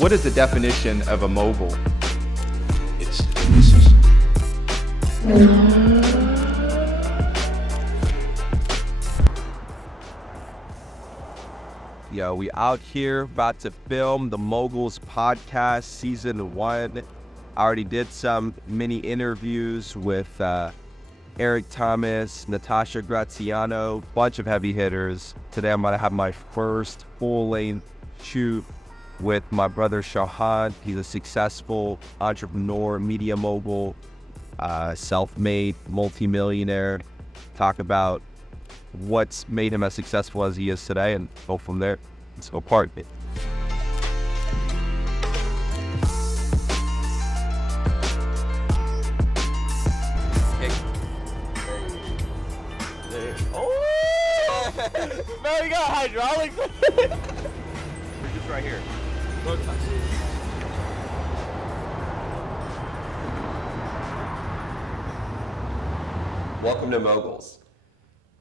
what is the definition of a mogul? It's Yo, we out here about to film the Moguls podcast season 1. I already did some mini interviews with Eric Thomas, Natasha Graziano, bunch of heavy hitters. Today I'm gonna have my first full-length shoot with my brother Shahan. He's a successful entrepreneur, media mogul, self-made, multi-millionaire. Talk about what's made him as successful as he is today and go from there. Let's go part of it. Man, we got hydraulics. We're just right here. Welcome to Moguls.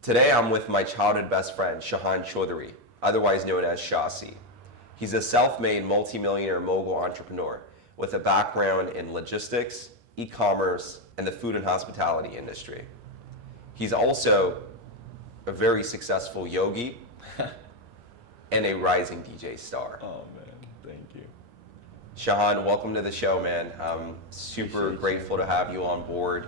Today I'm with my childhood best friend, Shahan Choudhury, otherwise known as Shasi. He's a self-made multi-millionaire mogul entrepreneur with a background in logistics, e-commerce, and the food and hospitality industry. He's also a very successful yogi and a rising DJ star. Oh man, thank you. Shahan, welcome to the show, man. I'm super grateful to have you on board.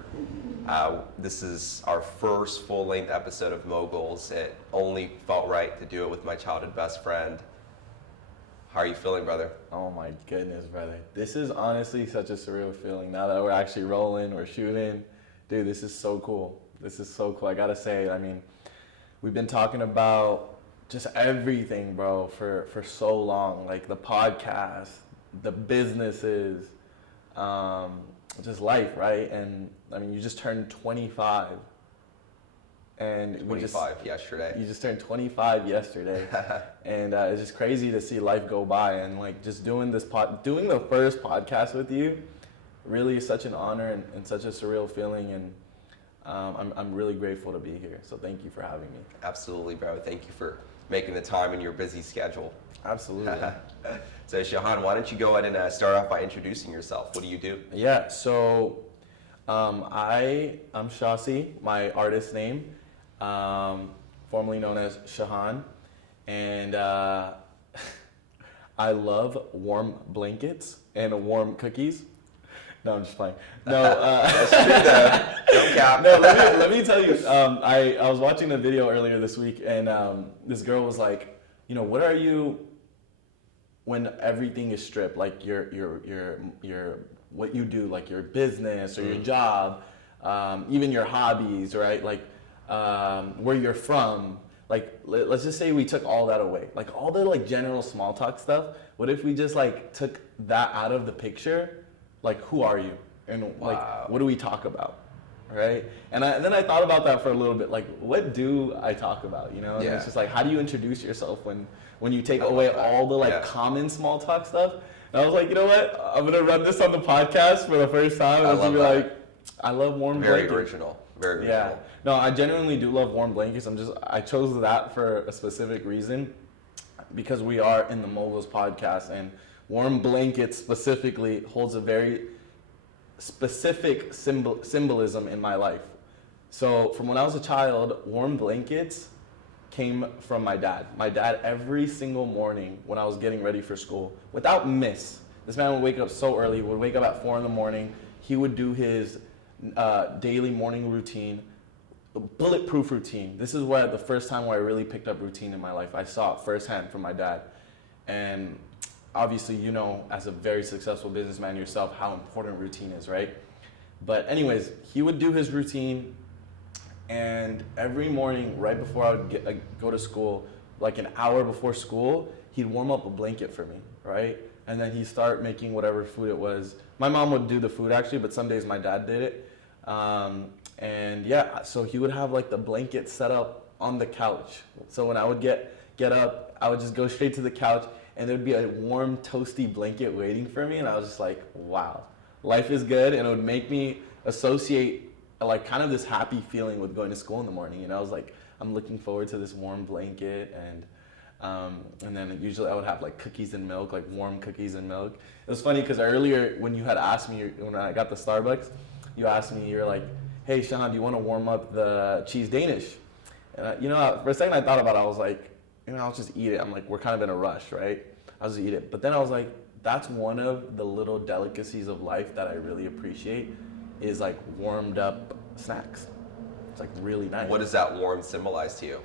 This is our first full-length episode of Moguls. It only felt right to do it with my childhood best friend. How are you feeling, brother? Oh my goodness, brother. This is honestly such a surreal feeling. Now that we're actually rolling, we're shooting. Dude, this is so cool. This is so cool. I gotta say, I mean, we've been talking about just everything, bro, for so long. Like the podcast, the businesses, just life, right? And I mean, you just turned 25. And 25 yesterday. You just turned 25 yesterday. And it's just crazy to see life go by. And like just doing the first podcast with you really is such an honor and such a surreal feeling. And I'm really grateful to be here. So thank you for having me. Absolutely, bro. Thank you for making the time in your busy schedule. Absolutely. So Shahan, why don't you go ahead and start off by introducing yourself? What do you do? Yeah, so I'm Shasi, my artist name, formerly known as Shahan, and I love warm blankets and warm cookies. No, I'm just playing. No, that's true though. Don't cap. No, let me tell you. I was watching a video earlier this week, and this girl was like, you know, what are you when everything is stripped, like your what you do, like your business or your job, even your hobbies, right? Like where you're from. Like let's just say we took all that away, like all the like general small talk stuff. What if we just like took that out of the picture? Like, who are you? And like, what do we talk about? Right? And then I thought about that for a little bit. Like, what do I talk about? You know? And it's just like, how do you introduce yourself when you take away all the like common small talk stuff? And I was like, you know what? I'm gonna run this on the podcast for the first time. And it's gonna be like, I love warm blankets. Very original. Yeah. No, I genuinely do love warm blankets. I chose that for a specific reason, because we are in the Moguls podcast, and warm blankets specifically holds a very specific symbolism in my life. So from when I was a child, warm blankets came from my dad. My dad, every single morning when I was getting ready for school, without miss, this man would wake up so early. He would wake up at 4 a.m. He would do his daily morning routine, bulletproof routine. This is the first time where I really picked up routine in my life. I saw it firsthand from my dad. And obviously, you know, as a very successful businessman yourself, how important routine is, right? But anyways, he would do his routine, and every morning, right before I would go to school, like an hour before school, he'd warm up a blanket for me, right? And then he'd start making whatever food it was. My mom would do the food actually, but some days my dad did it. And yeah, so he would have like the blanket set up on the couch. So when I would get up, I would just go straight to the couch, and there'd be a warm, toasty blanket waiting for me, and I was just like, wow, life is good, and it would make me associate like kind of this happy feeling with going to school in the morning. You know, I was like, I'm looking forward to this warm blanket, and And then usually I would have like cookies and milk, like warm cookies and milk. It was funny because earlier when you had asked me, when I got the Starbucks, you asked me, you're like, hey, Shahan, do you want to warm up the cheese Danish? And for a second I thought about it. I was like, I'll just eat it. I'm like, we're kind of in a rush, right? I'll just eat it. But then I was like, that's one of the little delicacies of life that I really appreciate is like warmed up snacks. It's like really nice. What does that warm symbolize to you?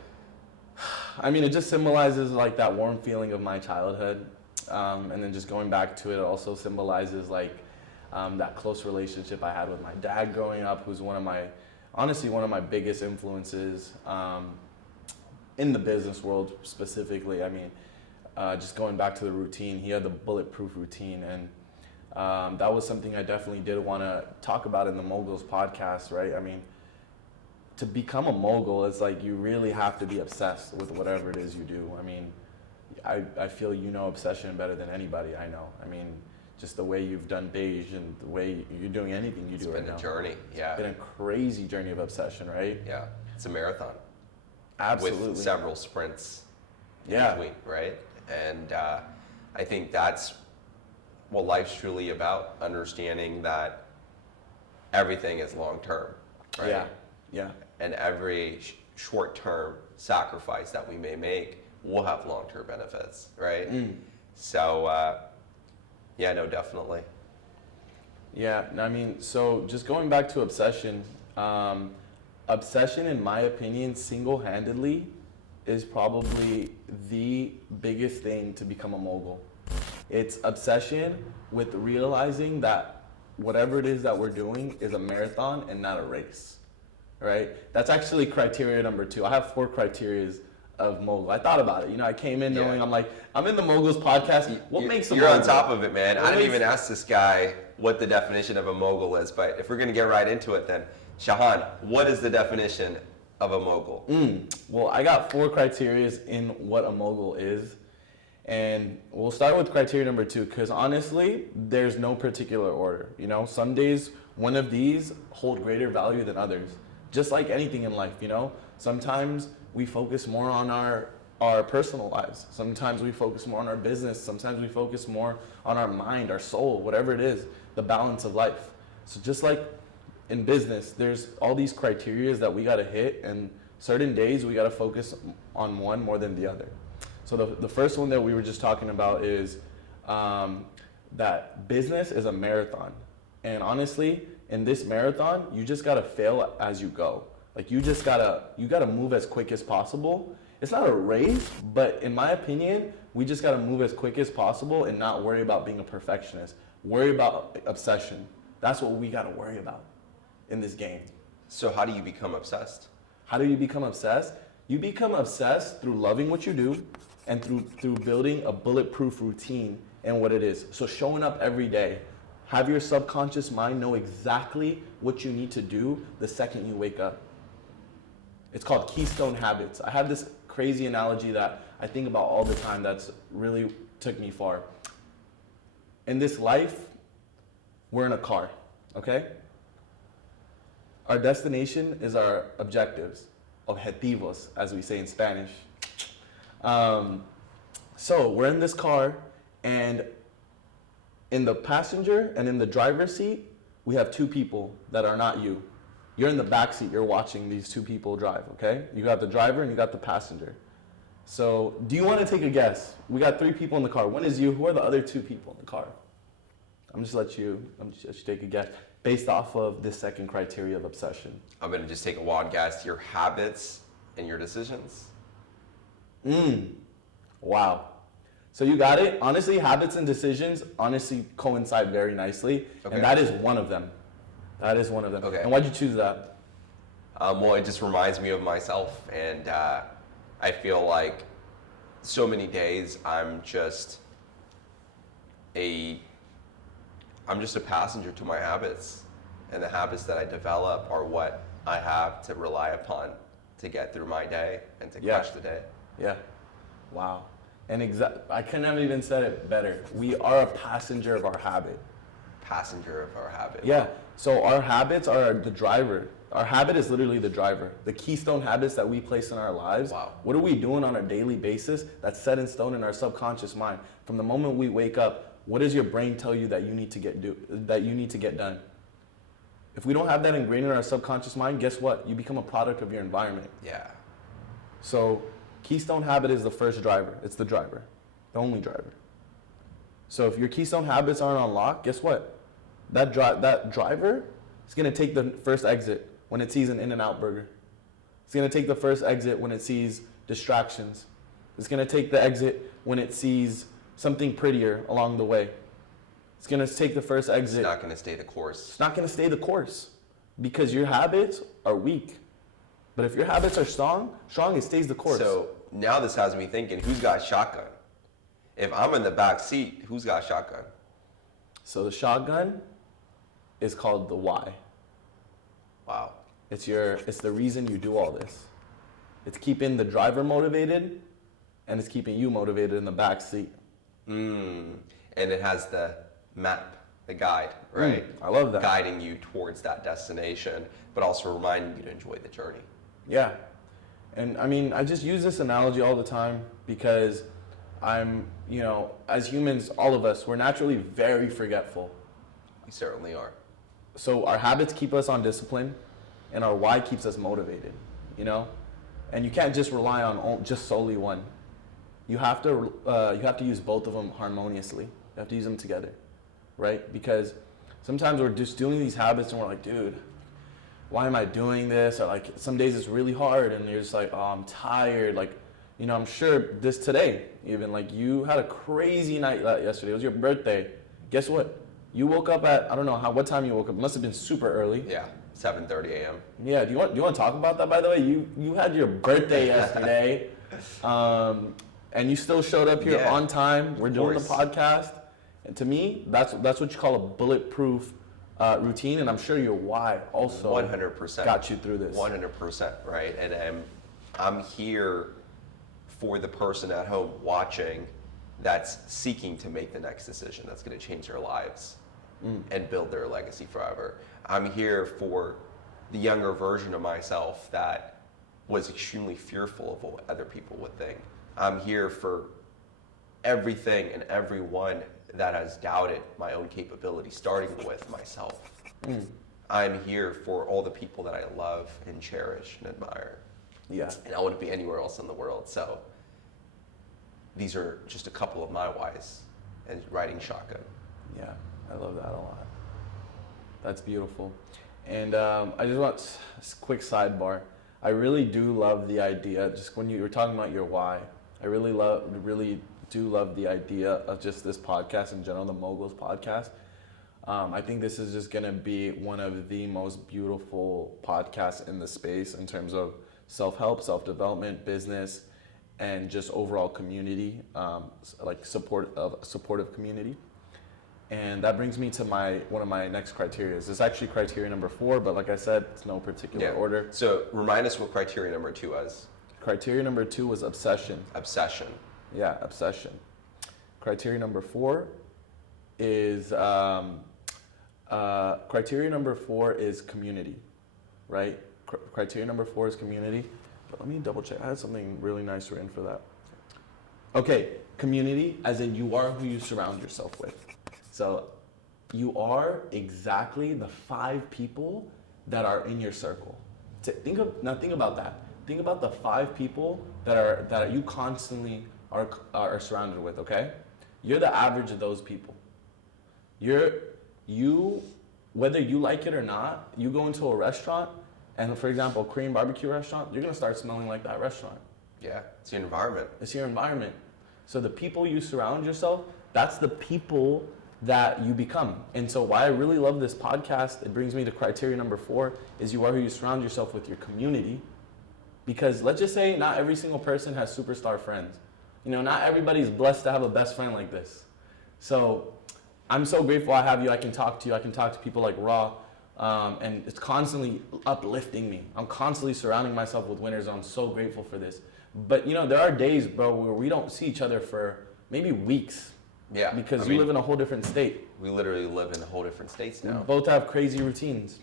I mean, it just symbolizes like that warm feeling of my childhood. And then just going back to it, it also symbolizes like that close relationship I had with my dad growing up, who's one of my biggest influences in the business world specifically. I mean, just going back to the routine, he had the bulletproof routine, and that was something I definitely did want to talk about in the Moguls podcast, right? I mean, to become a mogul, it's like you really have to be obsessed with whatever it is you do. I mean, I feel you know obsession better than anybody I know. I mean, just the way you've done Beige and the way you're doing anything you do right now. It's been a journey, yeah. It's been a crazy journey of obsession, right? Yeah, it's a marathon. Absolutely. With several sprints in Yeah. between, right? And I think that's what life's truly about, understanding that everything is long-term, right? Yeah, yeah. And every short-term sacrifice that we may make will have long-term benefits, right? So, yeah, no, definitely. Yeah, I mean, so just going back to obsession, obsession, in my opinion, single-handedly is probably the biggest thing to become a mogul. It's obsession with realizing that whatever it is that we're doing is a marathon and not a race, right? That's actually criteria number 2. I have 4 criterias of mogul. I thought about it. I came in knowing I'm like, I'm in the Moguls podcast. What makes a mogul? You're on top of it, man. I didn't even ask this guy what the definition of a mogul is, but if we're going to get right into it then, Shahan, what is the definition of a mogul? Well, I got 4 criterias in what a mogul is. And we'll start with criteria number 2, because honestly, there's no particular order. Some days, one of these hold greater value than others. Just like anything in life, sometimes we focus more on our personal lives. Sometimes we focus more on our business. Sometimes we focus more on our mind, our soul, whatever it is, the balance of life. So just like in business, there's all these criteria that we got to hit, and certain days we got to focus on one more than the other. So the first one that we were just talking about is that business is a marathon. And honestly, in this marathon, you just got to fail as you go. Like you gotta move as quick as possible. It's not a race, but in my opinion, we just gotta move as quick as possible and not worry about being a perfectionist. Worry about obsession. That's what we gotta worry about in this game. So how do you become obsessed? How do you become obsessed? You become obsessed through loving what you do and through building a bulletproof routine and what it is. So showing up every day. Have your subconscious mind know exactly what you need to do the second you wake up. It's called Keystone Habits. I have this crazy analogy that I think about all the time that's really took me far. In this life, we're in a car, okay? Our destination is our objectives, objetivos, as we say in Spanish. So we're in this car, and in the passenger and in the driver's seat, we have 2 people that are not you. You're in the back seat, you're watching these 2 people drive, okay? You got the driver and you got the passenger. So do you want to take a guess? We got 3 people in the car. One is you. Who are the other 2 people in the car? I'm just let you take a guess based off of this second criteria of obsession. I'm going to just take a wild guess. Your habits and your decisions? Wow. So you got it. Honestly, habits and decisions honestly coincide very nicely. Okay. And that is one of them. That is one of them. Okay. And why'd you choose that? Well, it just reminds me of myself. And I feel like so many days I'm just a passenger to my habits. And the habits that I develop are what I have to rely upon to get through my day and to crush the day. Yeah. Wow. And I couldn't have even said it better. We are a passenger of our habit. Passenger of our habit. Yeah. So our habits are the driver. Our habit is literally the driver. The keystone habits that we place in our lives. Wow. What are we doing on a daily basis that's set in stone in our subconscious mind? From the moment we wake up, what does your brain tell you that you need to get done? If we don't have that ingrained in our subconscious mind, guess what? You become a product of your environment. Yeah. So keystone habit is the first driver. It's the driver, the only driver. So if your keystone habits aren't unlocked, guess what? That driver is going to take the first exit when it sees an In-N-Out burger. It's going to take the first exit when it sees distractions. It's going to take the exit when it sees something prettier along the way. It's going to take the first exit. It's not going to stay the course. It's not going to stay the course because your habits are weak. But if your habits are strong, it stays the course. So now this has me thinking, who's got shotgun? If I'm in the back seat, who's got shotgun? So the shotgun is called the why. Wow. It's the reason you do all this. It's keeping the driver motivated, and it's keeping you motivated in the back seat. And it has the map, the guide, right? I love that. Guiding you towards that destination, but also reminding you to enjoy the journey. Yeah. And I mean, I just use this analogy all the time because as humans, all of us, we're naturally very forgetful. We certainly are. So our habits keep us on discipline, and our why keeps us motivated, And you can't just rely on just solely one. You have to use both of them harmoniously. You have to use them together, right? Because sometimes we're just doing these habits and we're like, dude, why am I doing this? Or like some days it's really hard and you're just like, oh, I'm tired. Like, I'm sure today even, like you had a crazy night yesterday. It was your birthday. Guess what? You woke up at, I don't know what time you woke up. It must have been super early. Yeah, 7:30 a.m. Yeah, do you want to talk about that, by the way? You had your birthday yesterday. And you still showed up here on time. We're doing the podcast. And to me, that's what you call a bulletproof routine. And I'm sure your why also 100% got you through this. 100%, right? And I'm here for the person at home watching that's seeking to make the next decision that's going to change their lives and build their legacy forever. I'm here for the younger version of myself that was extremely fearful of what other people would think. I'm here for everything and everyone that has doubted my own capability, starting with myself. I'm here for all the people that I love and cherish and admire. Yeah. And I wouldn't be anywhere else in the world. So these are just a couple of my whys and riding shotgun. Yeah, I love that a lot. That's beautiful. And I just want a quick sidebar. I really do love the idea, just when you were talking about your why, I really do love the idea of just this podcast in general, the Moguls podcast. I think this is just gonna be one of the most beautiful podcasts in the space in terms of self-help, self-development, business, and just overall community, supportive community. And that brings me to one of my next criteria. It's actually criteria number 4, but like I said, it's no particular order. So remind us what criteria number 2 was. Criteria number 2 was obsession. Obsession. Yeah, obsession. Criteria number 4 is community, right? Criteria number 4 is community. But let me double check. I had something really nice written for that. Okay, community, as in you are who you surround yourself with. So you are exactly the 5 people that are in your circle. Think about that. Think about the 5 people that you constantly are surrounded with. Okay, you're the average of those people. Whether you like it or not, you go into a restaurant, and for example, a Korean barbecue restaurant, you're gonna start smelling like that restaurant. Yeah, it's your environment. It's your environment. So the people you surround yourself, that's the people that you become. And so why I really love this podcast, it brings me to criteria number 4, is you are who you surround yourself with, your community. Because let's just say not every single person has superstar friends. Not everybody's blessed to have a best friend like this. So I'm so grateful I have you. I can talk to you. I can talk to people like Raw. And it's constantly uplifting me. I'm constantly surrounding myself with winners. I'm so grateful for this. But there are days, bro, where we don't see each other for maybe weeks. Yeah. Because you live in a whole different state. We literally live in whole different states now. We both have crazy routines.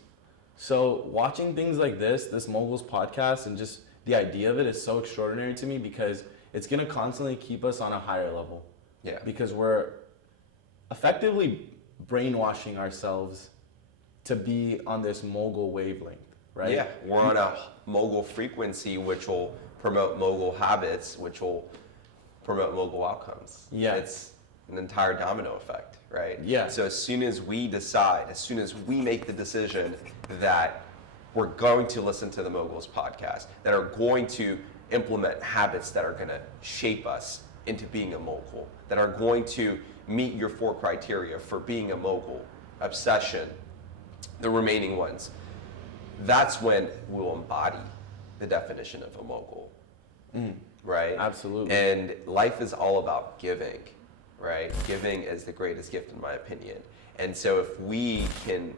So watching things like this Moguls podcast, and just the idea of it is so extraordinary to me because it's gonna constantly keep us on a higher level. Yeah. Because we're effectively brainwashing ourselves to be on this mogul wavelength, right? Yeah, we're on a mogul frequency, which will promote mogul habits, which will promote mogul outcomes. Yeah. It's an entire domino effect, right? Yeah. So as soon as we decide, as soon as we make the decision that we're going to listen to the Moguls podcast, that are going to implement habits that are going to shape us into being a mogul, that are going to meet your 4 criteria for being a mogul: obsession, the remaining ones, that's when we'll embody the definition of a mogul, right? Absolutely. And life is all about giving, right? Giving is the greatest gift, in my opinion. And so if we can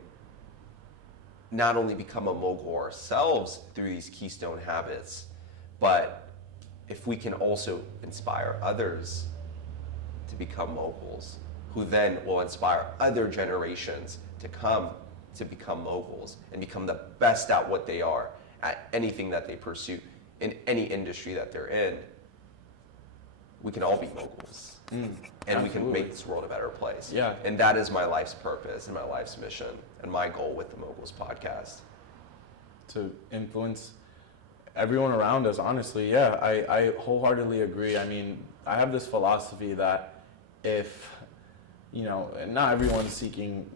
not only become a mogul ourselves through these keystone habits, but if we can also inspire others to become moguls, who then will inspire other generations to come to become moguls and become the best at what they are, at anything that they pursue, in any industry that they're in, we can all be moguls. And we can make this world a better place. Yeah. And that is my life's purpose and my life's mission and my goal with the Moguls podcast. To influence everyone around us, honestly. Yeah, I wholeheartedly agree. I mean, I have this philosophy that if, not everyone's seeking,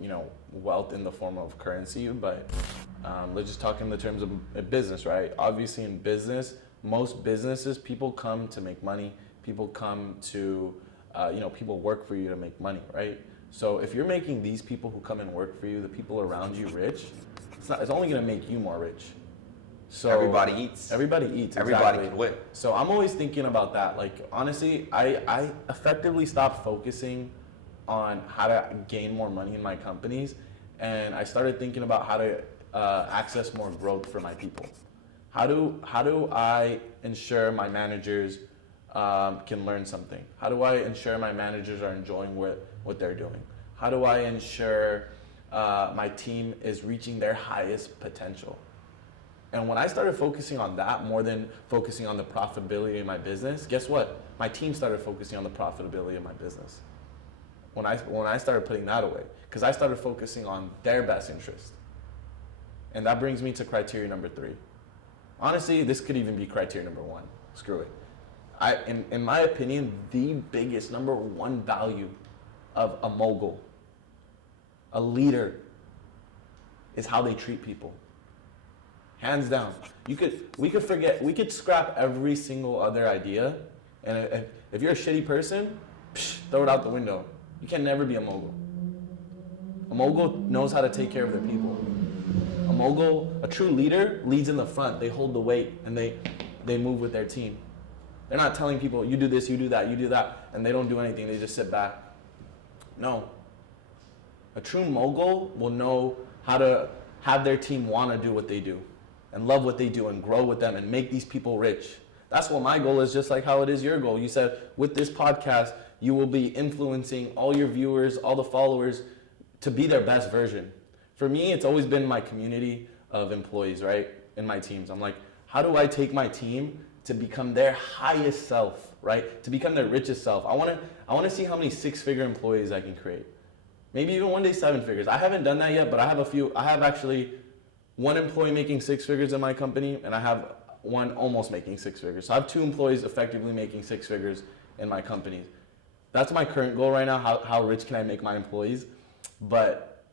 wealth in the form of currency, but let's just talk in the terms of business, right? Obviously in business, most businesses, people come to make money. People come to, people work for you to make money, right? So if you're making these people who come and work for you, the people around you, rich, it's only going to make you more rich. So Everybody eats. Everybody eats. Everybody exactly. can win. So I'm always thinking about that. Like, honestly, I effectively stopped focusing on how to gain more money in my companies, and I started thinking about how to access more growth for my people. How do I ensure my managers can learn something? How do I ensure my managers are enjoying what they're doing? How do I ensure my team is reaching their highest potential? And when I started focusing on that more than focusing on the profitability of my business, guess what? My team started focusing on the profitability of my business. When I started putting that away, because I started focusing on their best interest. And that brings me to criteria number 3. Honestly, this could even be criteria number 1. Screw it. In my opinion, the biggest number 1 value of a mogul, a leader, is how they treat people. Hands down. We could scrap every single other idea, and if you're a shitty person, throw it out the window. You can never be a mogul. A mogul knows how to take care of their people. A mogul, a true leader, leads in the front. They hold the weight, and they move with their team. They're not telling people, you do this, you do that, you do that, and they don't do anything. They just sit back. No. A true mogul will know how to have their team want to do what they do and love what they do and grow with them and make these people rich. That's what my goal is, just like how it is your goal. You said with this podcast, you will be influencing all your viewers, all the followers to be their best version. For me, it's always been my community of employees, right? In my teams. I'm like, how do I take my team to become their highest self, right? To become their richest self. I want to see how many 6-figure employees I can create. Maybe even one day 7 figures. I haven't done that yet, but I have actually one employee making 6 figures in my company, and I have one almost making 6 figures. So I have 2 employees effectively making 6 figures in my company. That's my current goal right now. How rich can I make my employees? But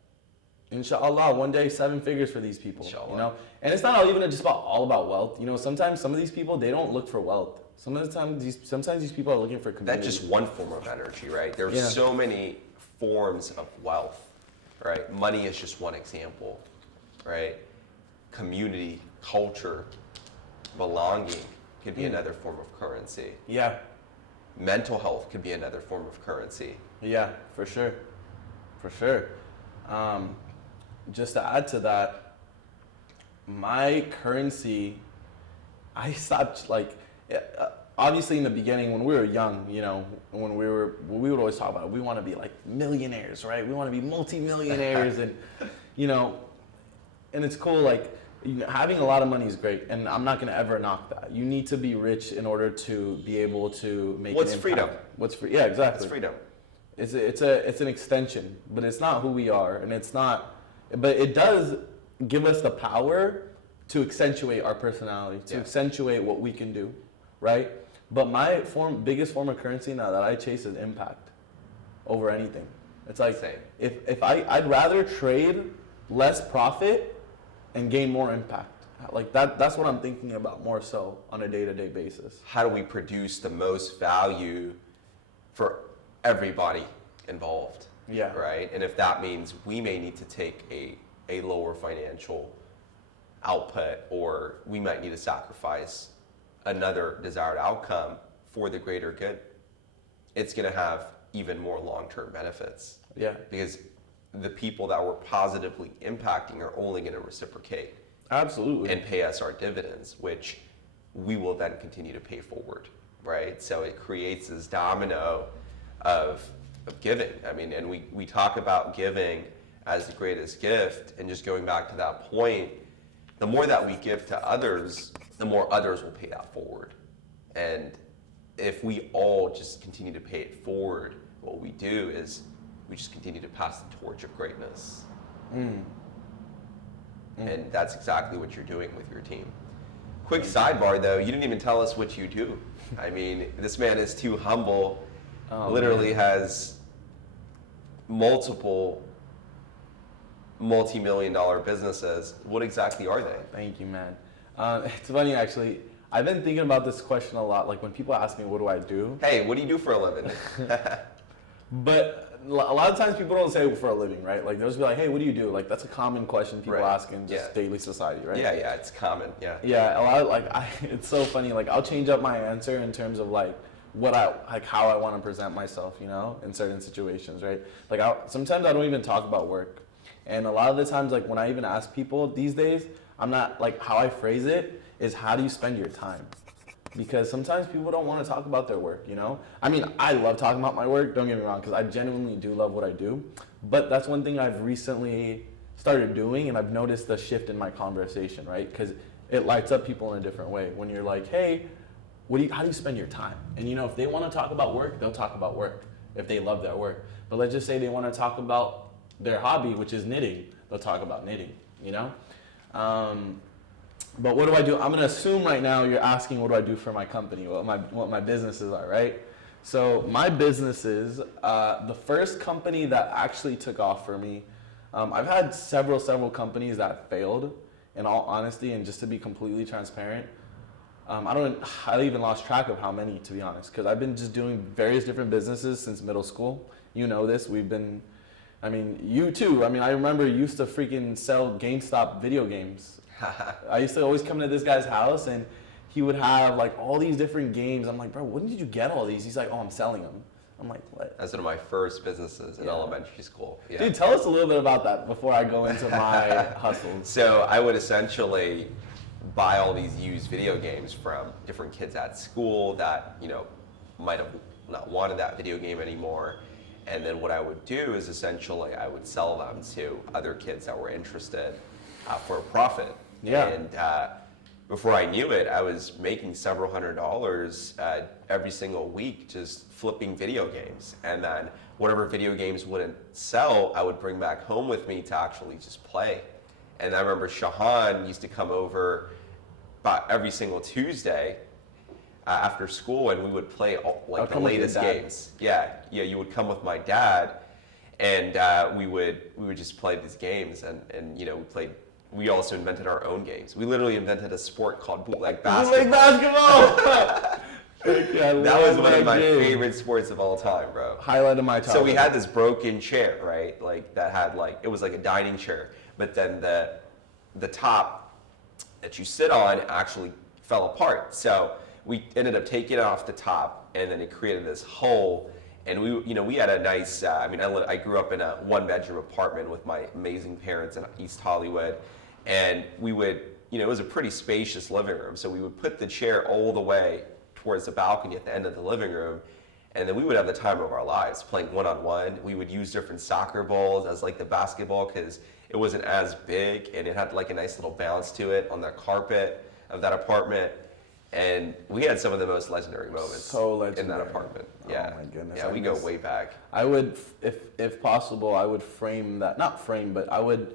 inshallah, one day 7 figures for these people. Inshallah. And it's not even just all about wealth. Sometimes some of these people, they don't look for wealth. Sometimes these people are looking for community. That's just one form of energy, right? There's so many forms of wealth, right? Money is just one example, right? Community, culture, belonging could be another form of currency. Yeah. Mental health could be another form of currency. Yeah, for sure. For sure. Just to add to that, my currency, I stopped obviously in the beginning when we were young, when we would always talk about it, we want to be like millionaires, right? We want to be multi-millionaires and, and it's cool. Like, having a lot of money is great, and I'm not gonna ever knock that. You need to be rich in order to be able to make. What's an impact. freedom? What's free? Yeah, exactly. It's freedom. It's an extension, but it's not who we are, and it's not. But it does give us the power to accentuate our personality, to accentuate what we can do, right? But my biggest form of currency now that I chase is impact over anything. It's like Same. if I'd rather trade less profit and gain more impact. Like that's what I'm thinking about more so on a day-to-day basis. How do we produce the most value for everybody involved? Yeah. Right? And if that means we may need to take a lower financial output, or we might need to sacrifice another desired outcome for the greater good, it's going to have even more long-term benefits. Yeah. Because the people that we're positively impacting are only going to reciprocate. Absolutely. And pay us our dividends, which we will then continue to pay forward, right? So it creates this domino of giving. I mean, and we talk about giving as the greatest gift, and just going back to that point, the more that we give to others, the more others will pay that forward. And if we all just continue to pay it forward, what we do is we just continue to pass the torch of greatness. And that's exactly what you're doing with your team. Quick sidebar though, you didn't even tell us what you do. I mean, this man is too humble, literally has multiple multi-million-dollar businesses. What exactly are they? Thank you, man. It's funny, actually. I've been thinking about this question a lot. Like, when people ask me, what do I do? Hey, what do you do for a living? But a lot of times people don't say for a living, right? Like, they'll just be like, hey, what do you do? Like, that's a common question people ask in just daily society, right? Yeah, it's common, Yeah, a lot of, it's so funny. Like, I'll change up my answer in terms of, how I want to present myself, in certain situations, right? Like, sometimes I don't even talk about work. And a lot of the times, like, when I even ask people these days, I'm not, like, how I phrase it is, how do you spend your time? Because sometimes people don't want to talk about their work, I mean, I love talking about my work, don't get me wrong, because I genuinely do love what I do. But that's one thing I've recently started doing, and I've noticed the shift in my conversation, right? Because it lights up people in a different way. When you're like, hey, how do you spend your time? And, if they want to talk about work, they'll talk about work if they love their work. But let's just say they want to talk about their hobby, which is knitting, they'll talk about knitting, But what do I do? I'm going to assume right now you're asking what do I do for my company, what my businesses are, right? So my businesses, the first company that actually took off for me, I've had several companies that failed, in all honesty, and just to be completely transparent. I even lost track of how many, to be honest, because I've been just doing various different businesses since middle school. You know this, you too. I remember you used to freaking sell GameStop video games. I used to always come to this guy's house and he would have like all these different games. I'm like, bro, when did you get all these? He's like, oh, I'm selling them. I'm like, what? That's one of my first businesses in elementary school. Yeah. Dude, tell us a little bit about that before I go into my hustles. So I would essentially buy all these used video games from different kids at school that, might have not wanted that video game anymore. And then what I would do is essentially I would sell them to other kids that were interested for a profit. Yeah. And before I knew it, I was making several $100s every single week just flipping video games. And then whatever video games wouldn't sell, I would bring back home with me to actually just play. And I remember Shahan used to come over about every single Tuesday after school, and we would play the latest games. Yeah, you would come with my dad, and we would just play these games, and we also invented our own games. We literally invented a sport called bootleg basketball. Bootleg basketball! That was one of my favorite sports of all time, bro. Highlight of my childhood. So we had this broken chair, right? That had it was like a dining chair, but then the top that you sit on actually fell apart. So we ended up taking it off the top, and then it created this hole. And we had a nice. I grew up in a one-bedroom apartment with my amazing parents in East Hollywood, and we would, it was a pretty spacious living room. So we would put the chair all the way towards the balcony at the end of the living room, and then we would have the time of our lives playing one-on-one. We would use different soccer balls as the basketball, because it wasn't as big, and it had like a nice little bounce to it on the carpet of that apartment. And we had some of the most legendary moments in that apartment. Yeah. Oh my goodness. Yeah, we go way back. I would, if possible, I would frame that, not frame, but I would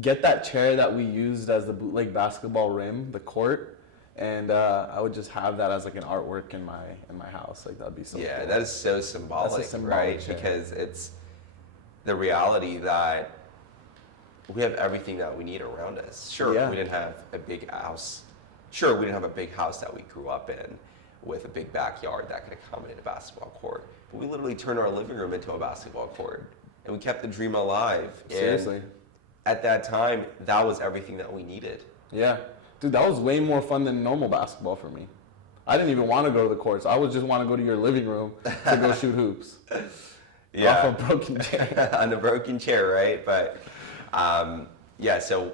get that chair that we used as the bootleg basketball rim, the court, and I would just have that as like an artwork in my house. Like that'd be so Yeah, cool. that is so symbolic, right? chair. Because it's the reality that we have everything that we need around us. Sure, Yeah. we didn't have a big house. Sure, we didn't have a big house that we grew up in with a big backyard that could accommodate a basketball court. But we literally turned our living room into a basketball court, and we kept the dream alive. Seriously. And at that time, that was everything that we needed. Yeah. Dude, that was way more fun than normal basketball for me. I didn't even want to go to the courts. I would just want to go to your living room to go shoot hoops. Yeah. Off a broken chair. On a broken chair, right? But yeah, so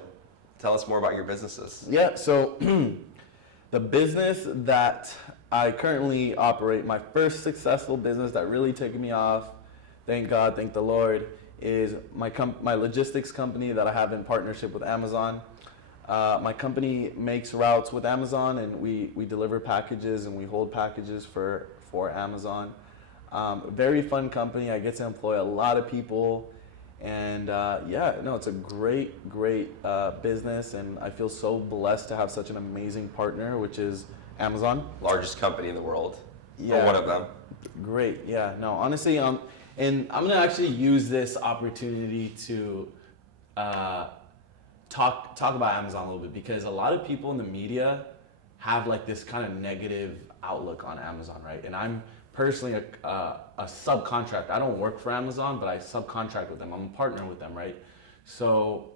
tell us more about your businesses. Yeah, so the business that I currently operate, my first successful business that really took me off, thank God, thank the Lord, is my logistics company that I have in partnership with Amazon. My company makes routes with Amazon, and we deliver packages and we hold packages for Amazon. Very fun company. I get to employ a lot of people, and it's a great business, and I feel so blessed to have such an amazing partner, which is Amazon. Largest company in the world. Yeah. Or one of them. Great. Yeah. No, honestly, and I'm gonna actually use this opportunity to talk about Amazon a little bit, because a lot of people in the media have like this kind of negative outlook on Amazon, right? And I'm personally a subcontract. I don't work for Amazon, but I subcontract with them. I'm a partner with them, right? So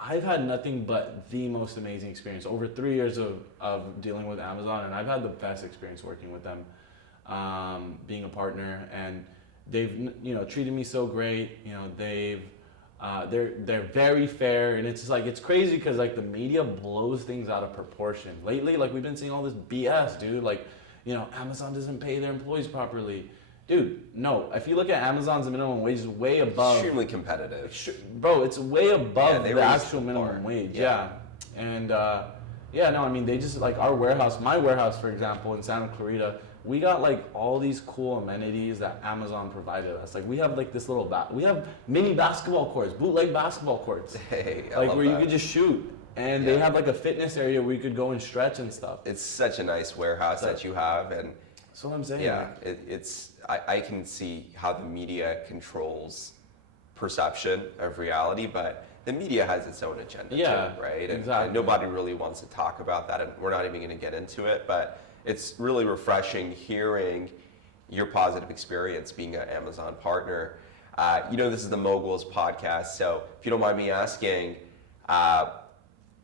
I've had nothing but the most amazing experience. Over 3 years of dealing with Amazon, and I've had the best experience working with them, being a partner. And they've treated me so great. They're very fair, and it's just like, it's crazy because like the media blows things out of proportion. Lately, like we've been seeing all this BS, dude. Like, Amazon doesn't pay their employees properly. Dude, no. If you look at Amazon's minimum wage is way above. Extremely competitive. Bro, it's way above they the raised actual the minimum bar. wage. Yeah. And they just like our warehouse, my warehouse, for example, in Santa Clarita, we got like all these cool amenities that Amazon provided us. Like we have like this little we have mini basketball courts, bootleg basketball courts. Hey, I like love where that. you could just shoot. And they have like a fitness area where you could go and stretch and stuff. It's such a nice warehouse that you have, and that's what I'm saying. yeah, I can see how the media controls perception of reality, but the media has its own agenda too, right? Exactly. And nobody really wants to talk about that, and we're not even going to get into it, but it's really refreshing hearing your positive experience being an Amazon partner. This is the Moguls podcast, so if you don't mind me asking,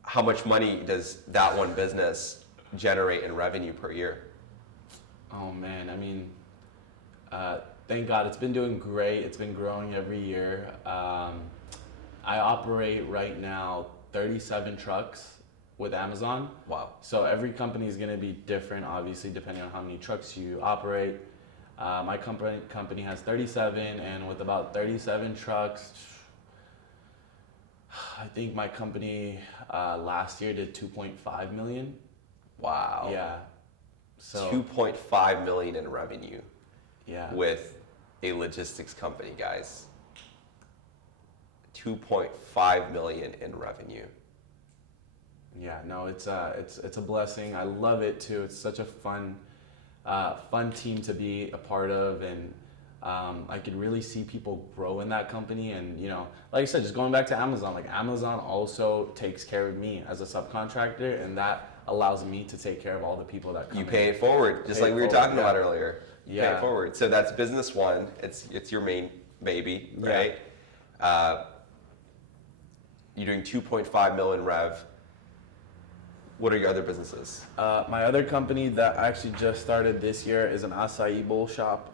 how much money does that one business generate in revenue per year? Oh man, I mean, thank God it's been doing great. It's been growing every year. I operate right now 37 trucks with Amazon. Wow. So every company is going to be different, obviously, depending on how many trucks you operate. My company has 37, and with about 37 trucks, I think my company last year did 2.5 million. Wow. Yeah. So 2.5 million in revenue. Yeah. With a logistics company, guys. 2.5 million in revenue. Yeah, no, it's a blessing. I love it too. It's such a fun team to be a part of, and I could really see people grow in that company. And like I said, just going back to Amazon, like Amazon also takes care of me as a subcontractor, and that allows me to take care of all the people that come. You pay it forward, just like we were talking about earlier. You pay it forward. So that's business one. It's your main baby, right? You're doing 2.5 million rev. What are your other businesses? My other company that I actually just started this year is an Assai Bowl shop.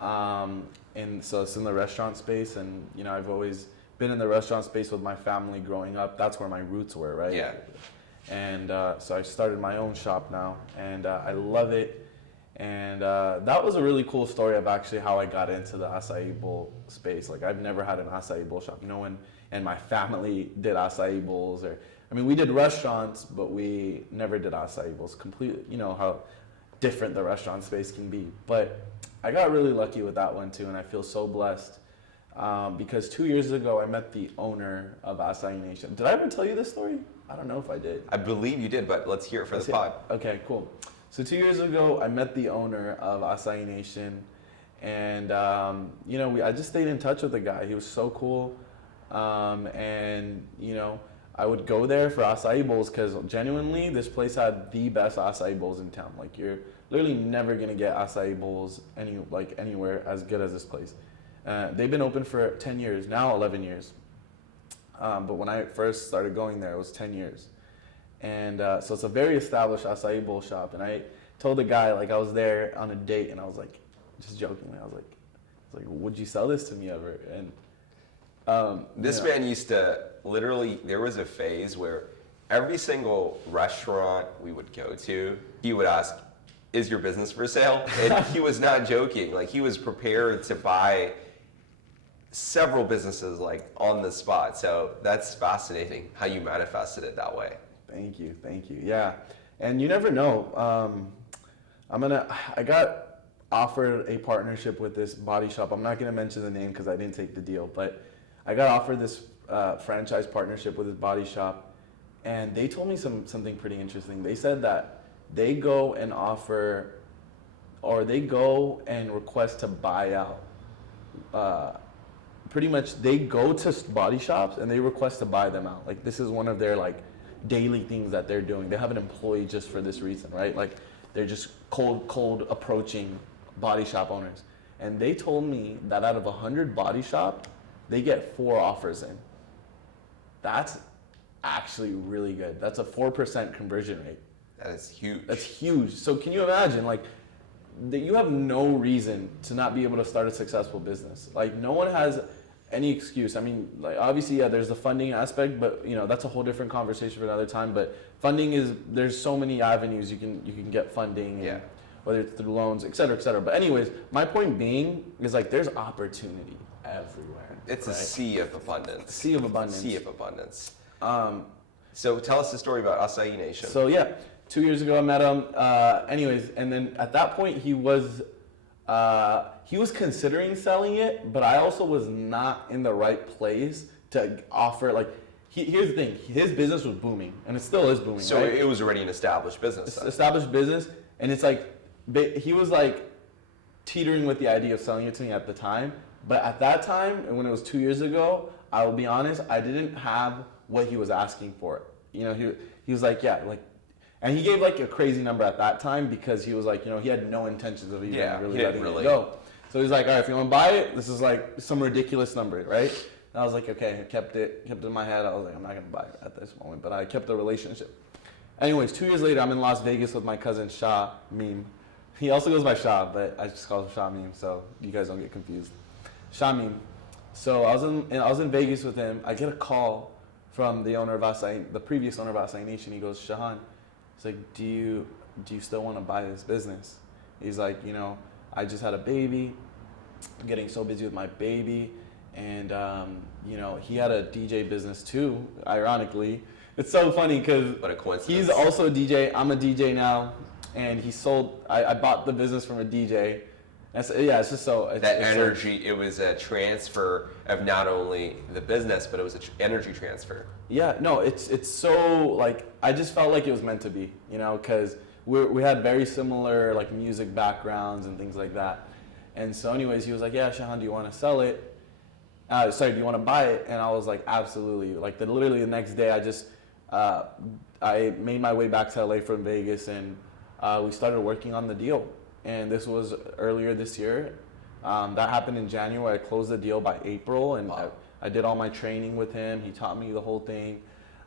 And so it's in the restaurant space, and I've always been in the restaurant space with my family growing up. That's where my roots were, right? Yeah. And so I started my own shop now, and I love it. And that was a really cool story of actually how I got into the Assai Bowl space. Like I've never had an Assai Bowl shop. and my family did acai bowls, or I mean, we did restaurants, but we never did acai bowls. Completely, you know how different the restaurant space can be. But I got really lucky with that one too, and I feel so blessed because 2 years ago I met the owner of Assai Nation. Did I ever tell you this story? I don't know if I did. I believe you did, but let's hear it for the pod. Okay, cool. So 2 years ago, I met the owner of Assai Nation, and you know, I just stayed in touch with the guy. He was so cool, and you know, I would go there for acai bowls because genuinely, this place had the best acai bowls in town. Like, you're literally never gonna get acai bowls anywhere as good as this place. They've been open for 10 years now, 11 years. But when I first started going there, it was 10 years. And so it's a very established acai bowl shop. And I told the guy, like, I was there on a date, and I was like, just jokingly, I was like, would you sell this to me ever? And this man used to literally, there was a phase where every single restaurant we would go to, he would ask, is your business for sale? And he was not joking. Like, he was prepared to buy several businesses, like, on the spot. So that's fascinating how you manifested it that way. Thank you. Yeah. And you never know. I got offered a partnership with this body shop. I'm not going to mention the name because I didn't take the deal, but I got offered this franchise partnership with this body shop, and they told me something pretty interesting. They said that they go and offer, or they go and request to buy out. Pretty much, they go to body shops and they request to buy them out. Like, this is one of their like daily things that they're doing. They have an employee just for this reason, right? Like, they're just cold approaching body shop owners. And they told me that out of 100 body shop, they get 4 offers in. That's actually really good. That's a 4% conversion rate. That is huge. That's huge. So can you imagine, like, that you have no reason to not be able to start a successful business. Like, no one has any excuse. I mean, like, obviously, yeah, there's the funding aspect, but you know, that's a whole different conversation for another time. But funding is, there's so many avenues you can get funding, and whether it's through loans, et cetera, et cetera. But anyways, my point being is, like, there's opportunity everywhere. It's a sea of abundance. Sea of abundance. Sea of abundance. So tell us the story about Assai Nation. So yeah, 2 years ago I met him. Anyways, and then at that point he was considering selling it, but I also was not in the right place to offer. Like, here's the thing: his business was booming, and it still is booming. So right? it was already an established business. It's established business, and it's like he was like teetering with the idea of selling it to me at the time. But at that time, and when it was 2 years ago, I will be honest, I didn't have what he was asking for. You know, he was like, yeah, like, and he gave like a crazy number at that time because he was like, you know, he had no intentions of even really letting it go. So he's like, all right, if you want to buy it, this is like some ridiculous number, right? And I was like, okay, I kept it in my head. I was like, I'm not gonna buy it at this moment, but I kept the relationship. Anyways, 2 years later, I'm in Las Vegas with my cousin Shah Meme. He also goes by Shah, but I just call him Shah Meme, so you guys don't get confused. Shah Meme. So I was in Vegas with him. I get a call from the owner of Assai, the previous owner of Assai Nation. He goes, Shahan, he's like, do you still want to buy this business? He's like, you know, I just had a baby. I'm getting so busy with my baby, and you know, he had a DJ business too. Ironically, it's so funny because what a coincidence. He's also a DJ. I'm a DJ now, and he sold. I bought the business from a DJ. Yeah, it's just so that energy. It was a transfer of not only the business, but it was an energy transfer. Yeah, no, it's so, like, I just felt like it was meant to be, you know, because we had very similar like music backgrounds and things like that. And so, anyways, he was like, yeah, Shahan, do you want to sell it? Do you want to buy it? And I was like, absolutely. Like, literally the next day, I made my way back to LA from Vegas, and we started working on the deal. And this was earlier this year. That happened in January. I closed the deal by April, and wow. I did all my training with him. He taught me the whole thing.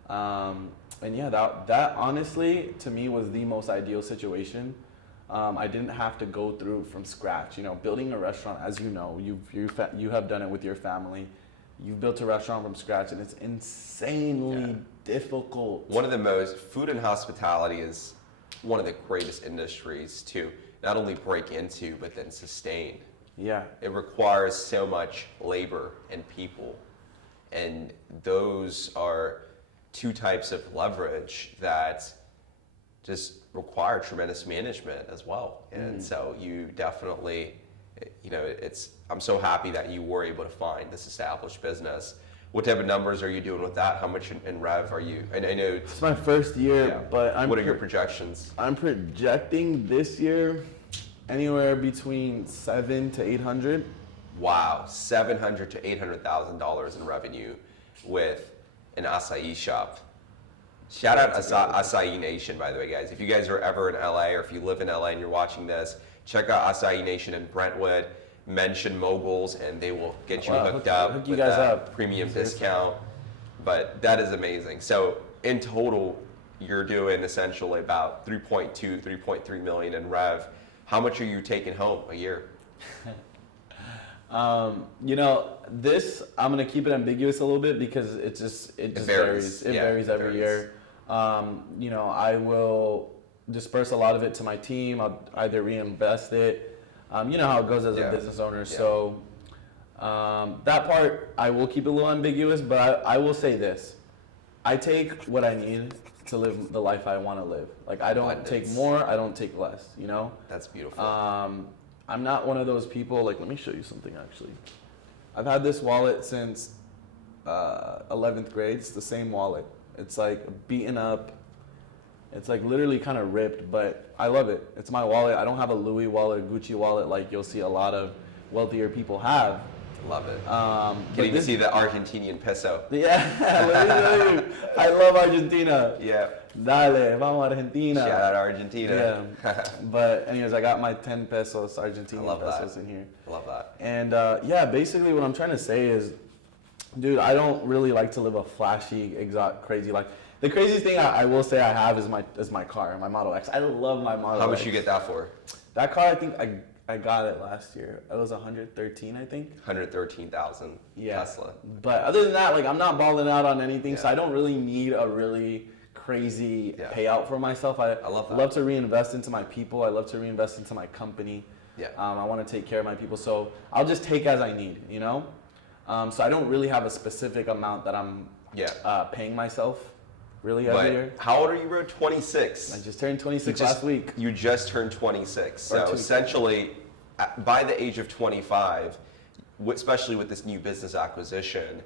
And yeah, that honestly, to me, was the most ideal situation. I didn't have to go through from scratch. You know, building a restaurant, as you know, you have done it with your family. You've built a restaurant from scratch, and it's insanely difficult. One of the most, food and hospitality is one of the greatest industries to not only break into, but then sustain. Yeah. It requires so much labor and people. And those are two types of leverage that just require tremendous management as well. And so you definitely, I'm so happy that you were able to find this established business. What type of numbers are you doing with that? How much in rev are you? And I know It's my first year, but what are your projections? I'm projecting this year anywhere between 700 to 800. Wow, $700,000 to $800,000 in revenue with an acai shop. Shout out Assai Nation, by the way, guys. If you guys are ever in LA, or if you live in LA and you're watching this, check out Assai Nation in Brentwood. Mention Moguls, and they will get you hooked up hook you with guys that up. premium discount. But that is amazing. So in total, you're doing essentially about 3.3 million in rev. How much are you taking home a year? This I'm gonna keep it ambiguous a little bit because it just varies. It varies every year. I will disperse a lot of it to my team. I'll either reinvest it. You know how it goes as a business owner. Yeah. So that part I will keep a little ambiguous, but I will say this: I take what I need to live the life I want to live. Like I don't take more, I don't take less. That's beautiful. I'm not one of those people. Like, let me show you something. Actually, I've had this wallet since 11th grade. It's the same wallet. It's like beaten up. It's like literally kind of ripped, but I love it. It's my wallet. I don't have a Louis wallet, Gucci wallet like you'll see a lot of wealthier people have. Love it. Can even see the Argentinian peso. Yeah, let me tell you, I love Argentina. Yeah. Dale, vamos Argentina. Shout out Argentina. Yeah. But anyways, I got my 10 pesos, Argentinian pesos in here. I love that. And basically what I'm trying to say is, dude, I don't really like to live a flashy, exotic, crazy life. The craziest thing I will say I have is my car, my Model X. I love my Model X. How much you get that for? That car, I think I got it last year. It was 113, I think. 113,000 Tesla. But other than that, like I'm not balling out on anything, so I don't really need a really crazy payout for myself. I love that. love to reinvest into my people. I love to reinvest into my company. Yeah. I want to take care of my people, so I'll just take as I need, So I don't really have a specific amount that I'm paying myself. Really every year. How old are you, bro? 26. I just turned 26 last week. You just turned 26. So essentially, by the age of 25, especially with this new business acquisition,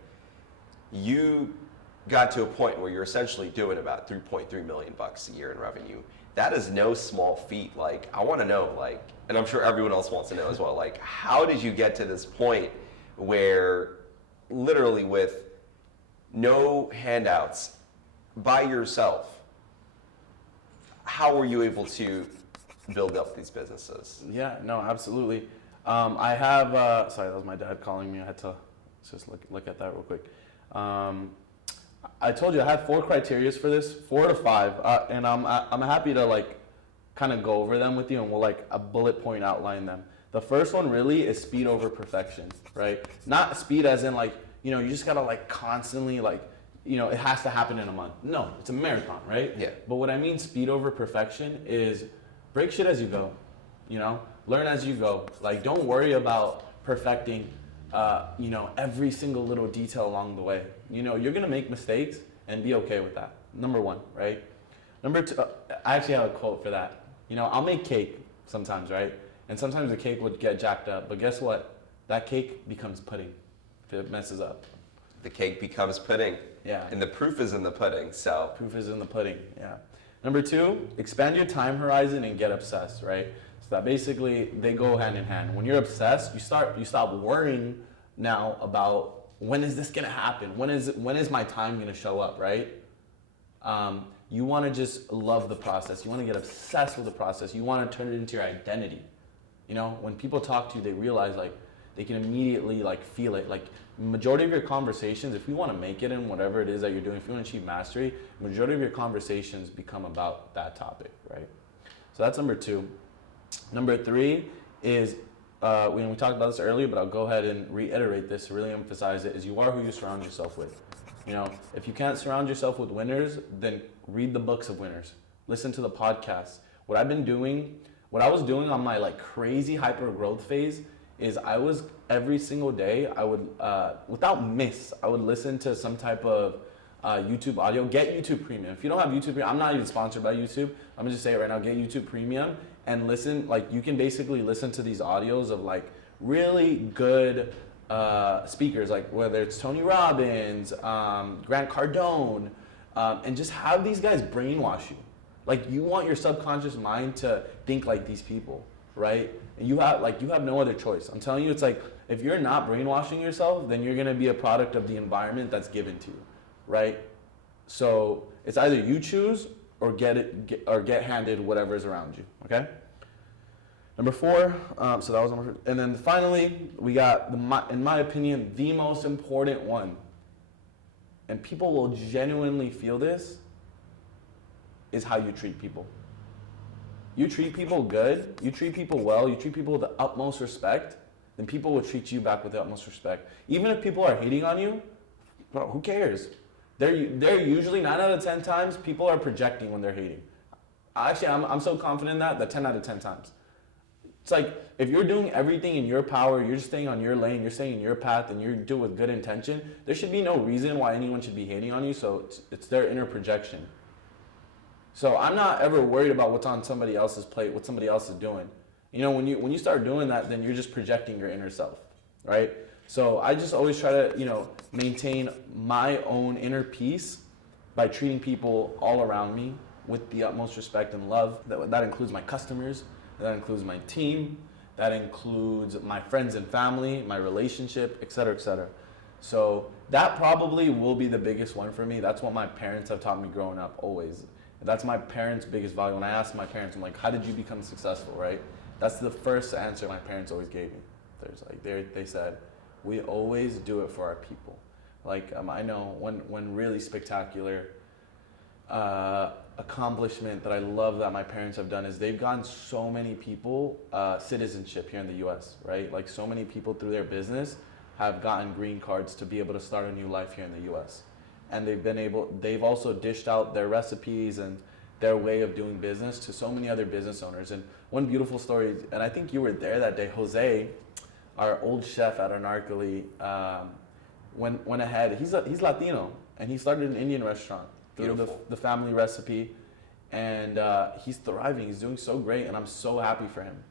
you got to a point where you're essentially doing about 3.3 million bucks a year in revenue. That is no small feat. Like, I want to know, like, and I'm sure everyone else wants to know as well, like, how did you get to this point where literally with no handouts, by yourself, how were you able to build up these businesses? Yeah, no, absolutely. I have, sorry, that was my dad calling me. I had to just look at that real quick. I told you I had 4 criteria for this, 4 to 5, and I'm happy to like kind of go over them with you, and we'll like a bullet point outline them. The first one really is speed over perfection, right? Not speed as in like, you just gotta like constantly like, it has to happen in a month. No, it's a marathon, right? Yeah. But what I mean speed over perfection is break shit as you go, learn as you go. Like, don't worry about perfecting, every single little detail along the way. You're gonna make mistakes and be okay with that. Number 1, right? Number 2, I actually have a quote for that. I'll make cake sometimes, right? And sometimes the cake would get jacked up, but guess what? That cake becomes pudding if it messes up. The cake becomes pudding. Yeah. And the proof is in the pudding, so. Proof is in the pudding, yeah. Number 2, expand your time horizon and get obsessed, right? So that basically, they go hand in hand. When you're obsessed, you stop worrying now about when is this gonna happen? When is my time gonna show up, right? You wanna just love the process. You wanna get obsessed with the process. You wanna turn it into your identity. When people talk to you, they realize like, they can immediately like feel it. Like, majority of your conversations, if you want to make it in whatever it is that you're doing, if you want to achieve mastery, majority of your conversations become about that topic, right? So that's number 2. Number 3 is, we talked about this earlier, but I'll go ahead and reiterate this, really emphasize it, is you are who you surround yourself with. If you can't surround yourself with winners, then read the books of winners. Listen to the podcasts. What I was doing on my like crazy hyper growth phase is I was every single day, I would, without miss, I would listen to some type of YouTube audio. Get YouTube Premium. If you don't have YouTube Premium, I'm not even sponsored by YouTube. I'm gonna just say it right now, get YouTube Premium and listen. Like, you can basically listen to these audios of like really good speakers, like whether it's Tony Robbins, Grant Cardone, and just have these guys brainwash you. Like, you want your subconscious mind to think like these people, right? And you have no other choice. I'm telling you, it's like, if you're not brainwashing yourself, then you're gonna be a product of the environment that's given to you, right? So it's either you choose or get handed whatever is around you. Okay. Number 4. So that was number 4. And then finally, we got in my opinion, the most important one, and people will genuinely feel this, is how you treat people. You treat people good, you treat people well, you treat people with the utmost respect, then people will treat you back with the utmost respect. Even if people are hating on you, bro, who cares? They're usually 9 out of 10 times, people are projecting when they're hating. Actually, I'm so confident in that 10 out of 10 times. It's like, if you're doing everything in your power, you're just staying on your lane, you're staying in your path, and you're doing with good intention, there should be no reason why anyone should be hating on you, so it's their inner projection. So I'm not ever worried about what's on somebody else's plate, what somebody else is doing. You know, when you start doing that, then you're just projecting your inner self, right? So I just always try to, maintain my own inner peace by treating people all around me with the utmost respect and love. That includes my customers, that includes my team, that includes my friends and family, my relationship, et cetera, et cetera. So that probably will be the biggest one for me. That's what my parents have taught me growing up, always. That's my parents' biggest value. When I asked my parents, I'm like, how did you become successful, right? That's the first answer my parents always gave me. They said, we always do it for our people. Like, I know one really spectacular accomplishment that I love that my parents have done is they've gotten so many people citizenship here in the US, right? Like, so many people through their business have gotten green cards to be able to start a new life here in the US. And they've also dished out their recipes and their way of doing business to so many other business owners. And one beautiful story, and I think you were there that day, Jose, our old chef at Anarkali, went ahead. He's Latino, and he started an Indian restaurant through the family recipe, and he's thriving. He's doing so great, and I'm so happy for him.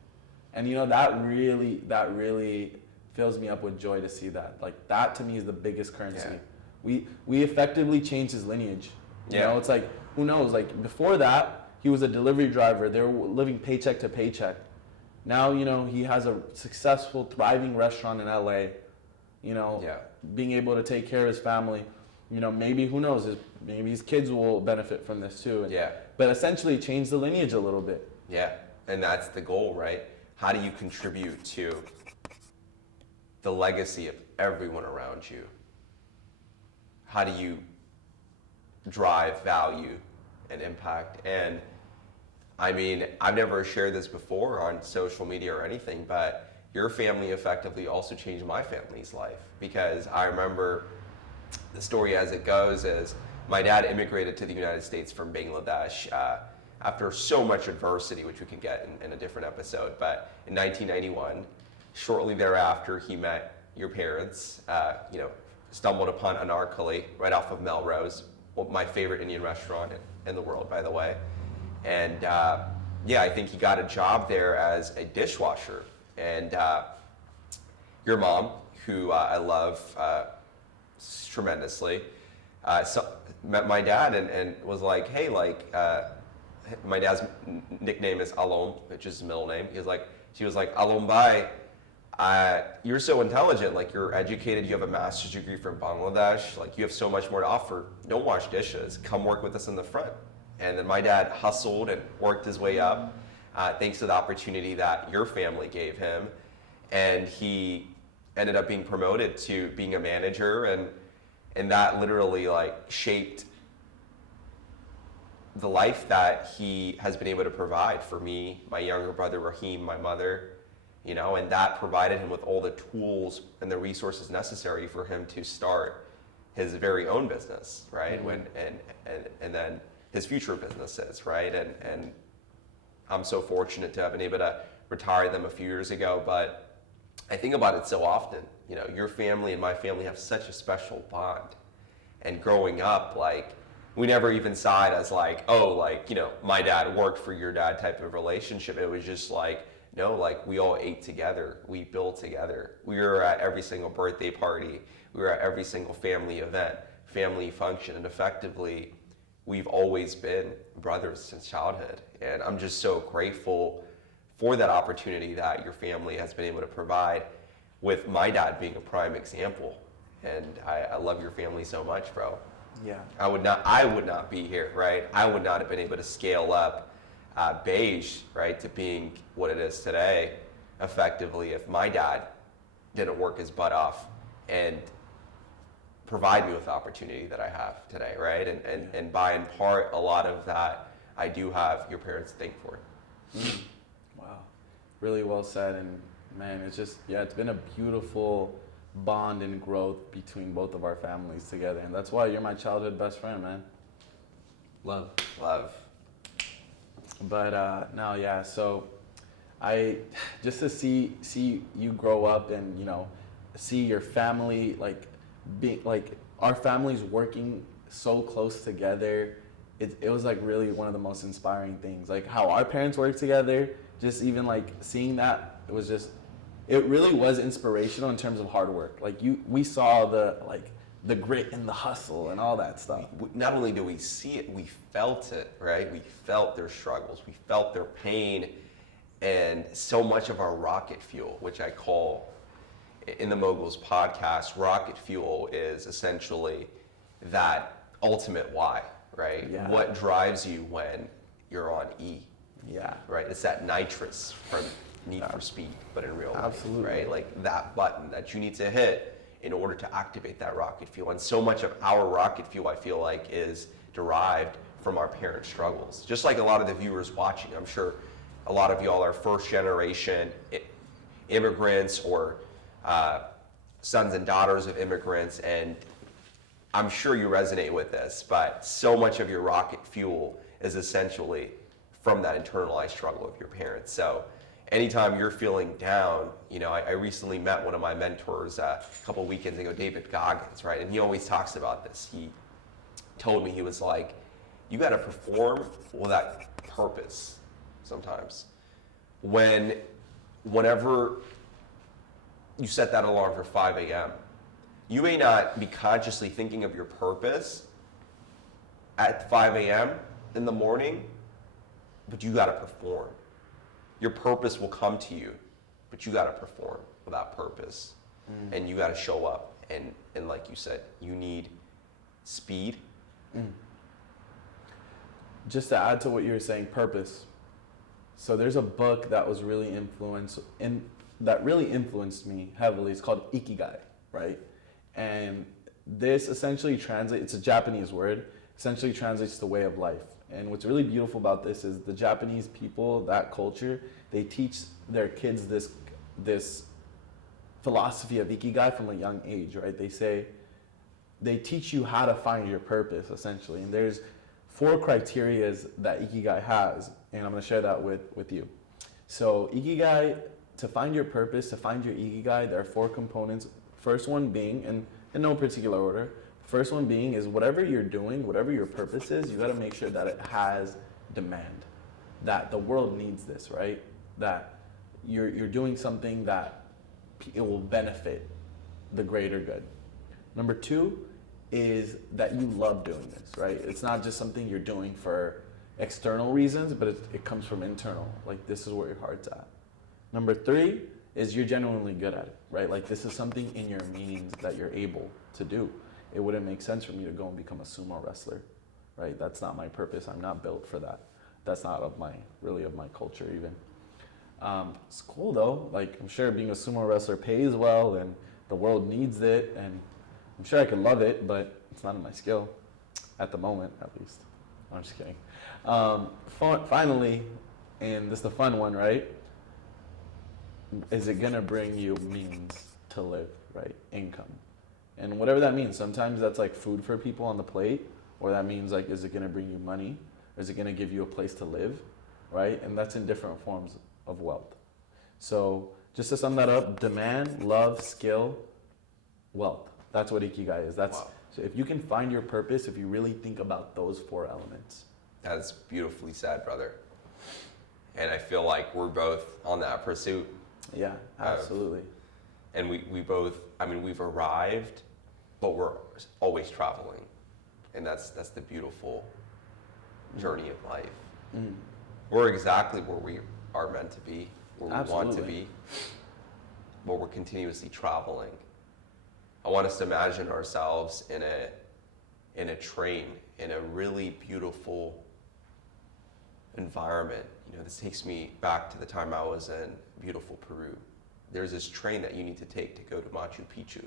And that really fills me up with joy to see that. Like, that to me is the biggest currency. Yeah. We effectively changed his lineage. You Yeah. know, it's like, who knows? Like, before that, he was a delivery driver. They were living paycheck to paycheck. Now, he has a successful, thriving restaurant in LA. Being able to take care of his family. Maybe, who knows? Maybe his kids will benefit from this too. Yeah. But essentially, change the lineage a little bit. Yeah, and that's the goal, right? How do you contribute to the legacy of everyone around you? How do you drive value and impact? And I mean, I've never shared this before on social media or anything, but your family effectively also changed my family's life, because I remember the story as it goes is my dad immigrated to the United States from Bangladesh after so much adversity, which we can get in a different episode. But in 1991, shortly thereafter, he met your parents, stumbled upon Anarkali right off of Melrose, my favorite Indian restaurant in the world, by the way. And I think he got a job there as a dishwasher. And your mom, who I love tremendously, met my dad and was like, hey, my dad's nickname is Alom, which is his middle name. She was like, Alom Bhai, you're so intelligent, like, you're educated, you have a master's degree from Bangladesh, like, you have so much more to offer. Don't wash dishes, come work with us in the front. And then my dad hustled and worked his way up, thanks to the opportunity that your family gave him. And he ended up being promoted to being a manager, and that literally shaped the life that he has been able to provide for me, my younger brother Raheem, my mother, and that provided him with all the tools and the resources necessary for him to start his very own business, right? Mm-hmm. And then his future businesses, right? And I'm so fortunate to have been able to retire them a few years ago, but I think about it so often. You know, your family and my family have such a special bond. And growing up, like, we never even saw it as like, oh, like, you know, my dad worked for your dad type of relationship. It was just like, no, like, we all ate together. We built together. We were at every single birthday party. We were at every single family event, family function. And effectively, we've always been brothers since childhood. And I'm just so grateful for that opportunity that your family has been able to provide, with my dad being a prime example. And I love your family so much, bro. Yeah. I would not be here, right? I would not have been able to scale up Beige, right, to being what it is today, effectively, if my dad didn't work his butt off and provide me with the opportunity that I have today, right? And by in part, a lot of that, I do have your parents to thank for. Wow. Really well said. And man, it's just, yeah, it's been a beautiful bond and growth between both of our families together. And that's why you're my childhood best friend, man. Love. But no, yeah, so I just to see you grow up and, you know, see your family like being like our families working so close together. It was like really one of the most inspiring things. Like how our parents work together, just even like seeing that, it really was inspirational in terms of hard work. Like we saw the grit and the hustle and all that stuff. Not only do we see it, we felt it, right? We felt their struggles, we felt their pain, and so much of our rocket fuel, which I call in the Moguls podcast, rocket fuel is essentially that ultimate why, right? Yeah. What drives you when you're on E? Yeah. Right? It's that nitrous from Need for Speed, but in real life, Absolutely. right? Like that button that you need to hit in order to activate that rocket fuel. And so much of our rocket fuel, I feel like, is derived from our parents' struggles. Just like a lot of the viewers watching, I'm sure a lot of y'all are first generation immigrants or sons and daughters of immigrants, and I'm sure you resonate with this, but so much of your rocket fuel is essentially from that internalized struggle of your parents. So anytime you're feeling down, you know, I recently met one of my mentors a couple weekends ago, David Goggins, right? And he always talks about this. He told me, he was like, you got to perform with that purpose sometimes. Whenever you set that alarm for 5 a.m., you may not be consciously thinking of your purpose at 5 a.m. in the morning, but you got to perform. Your purpose will come to you, but you got to perform with that purpose. And you got to show up. And like you said, you need speed. Just to add to what you were saying, purpose. So there's a book that was really influenced me heavily. It's called Ikigai, right? And this essentially translates, it's a Japanese word, essentially translates to way of life. And what's really beautiful about this is the Japanese people, that culture, they teach their kids this philosophy of Ikigai from a young age, right? They teach you how to find your purpose, essentially. And there's 4 criterias that Ikigai has, and I'm going to share that with you. So Ikigai, to find your purpose, to find your Ikigai, there are 4 components. First one being, and in no particular order, first one being is whatever you're doing, whatever your purpose is, you got to make sure that it has demand, that the world needs this, right? That you're doing something that it will benefit the greater good. Number 2 is that you love doing this, right? It's not just something you're doing for external reasons, but it comes from internal. Like, this is where your heart's at. Number 3 is you're genuinely good at it, right? Like, this is something in your means that you're able to do. It wouldn't make sense for me to go and become a sumo wrestler, right? That's not my purpose. I'm not built for that. That's not of my culture even. It's cool though. Like, I'm sure being a sumo wrestler pays well and the world needs it, and I'm sure I could love it, but it's not in my skill at the moment, at least. I'm just kidding. Finally, and this is the fun one, right? Is it gonna bring you means to live, right? Income. And whatever that means, sometimes that's like food for people on the plate, or that means like, is it gonna bring you money? Or is it gonna give you a place to live, right? And that's in different forms of wealth. So Just to sum that up, demand, love, skill, wealth. That's what Ikigai is. That's Wow. So if you can find your purpose, if you really think about those 4 elements. That's beautifully said, brother. And I feel like we're both on that pursuit. Yeah, absolutely. And we both, I mean, we've arrived, but we're always traveling. And that's the beautiful journey of life. We're exactly where we are meant to be, where we want to be, but we're continuously traveling. I want us to imagine ourselves in a train, in a really beautiful environment. You know, this takes me back to the time I was in beautiful Peru. There's this train that you need to take to go to Machu Picchu,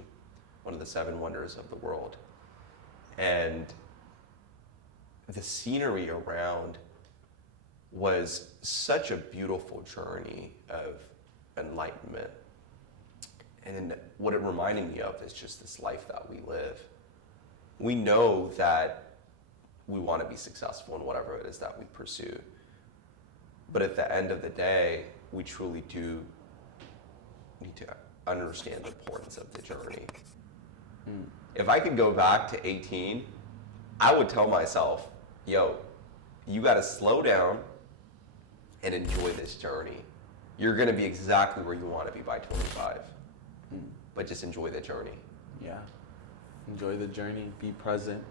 one of the 7 wonders of the world. And the scenery around was such a beautiful journey of enlightenment. And what it reminded me of is just this life that we live. We know that we want to be successful in whatever it is that we pursue. But at the end of the day, we truly do need to understand the importance of the journey. If I could go back to 18, I would tell myself, yo, you got to slow down and enjoy this journey. You're going to be exactly where you want to be by 25. But just enjoy the journey. Yeah. Enjoy the journey. Be present.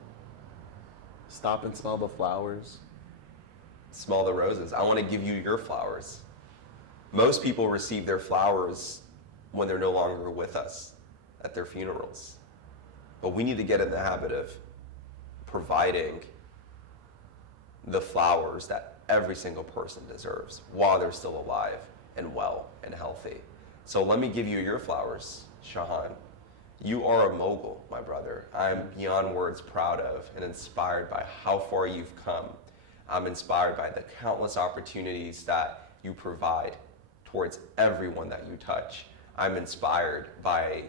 Stop and smell the flowers. Smell the roses. I want to give you your flowers. Most people receive their flowers when they're no longer with us at their funerals. But we need to get in the habit of providing the flowers that every single person deserves while they're still alive and well and healthy. So let me give you your flowers, Shahan. You are a mogul, my brother. I'm beyond words proud of and inspired by how far you've come. I'm inspired by the countless opportunities that you provide towards everyone that you touch. I'm inspired by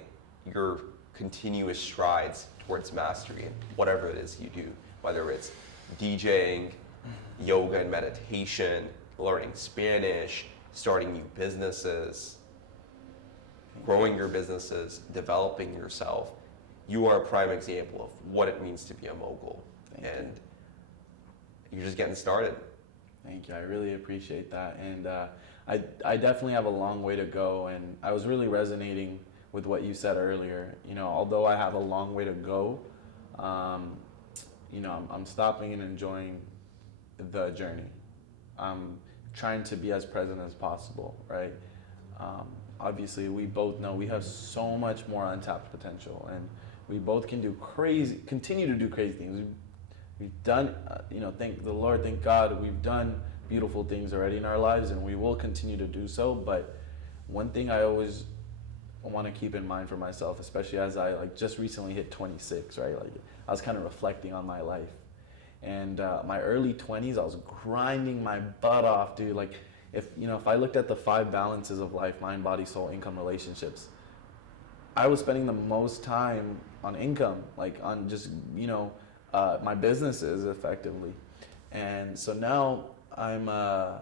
your continuous strides towards mastery in whatever it is you do, whether it's DJing, yoga and meditation, learning Spanish, starting new businesses, growing your businesses, developing yourself. You are a prime example of what it means to be a mogul. And you're just getting started. Thank you. I really appreciate that. And I definitely have a long way to go. And I was really resonating with what you said earlier. You know, although I have a long way to go, you know, I'm stopping and enjoying the journey. I'm trying to be as present as possible, right? Obviously, we both know we have so much more untapped potential, and we both can continue to do crazy things. We've done, you know, thank the Lord, thank God, we've done beautiful things already in our lives, and we will continue to do so. But one thing I always want to keep in mind for myself, especially as I just recently hit 26, right? Like I was kind of reflecting on my life, and my early 20s, I was grinding my butt off, dude. Like if I looked at the 5 balances of life, mind, body, soul, income, relationships, I was spending the most time on income, like on just, my businesses effectively. And so now I'm, I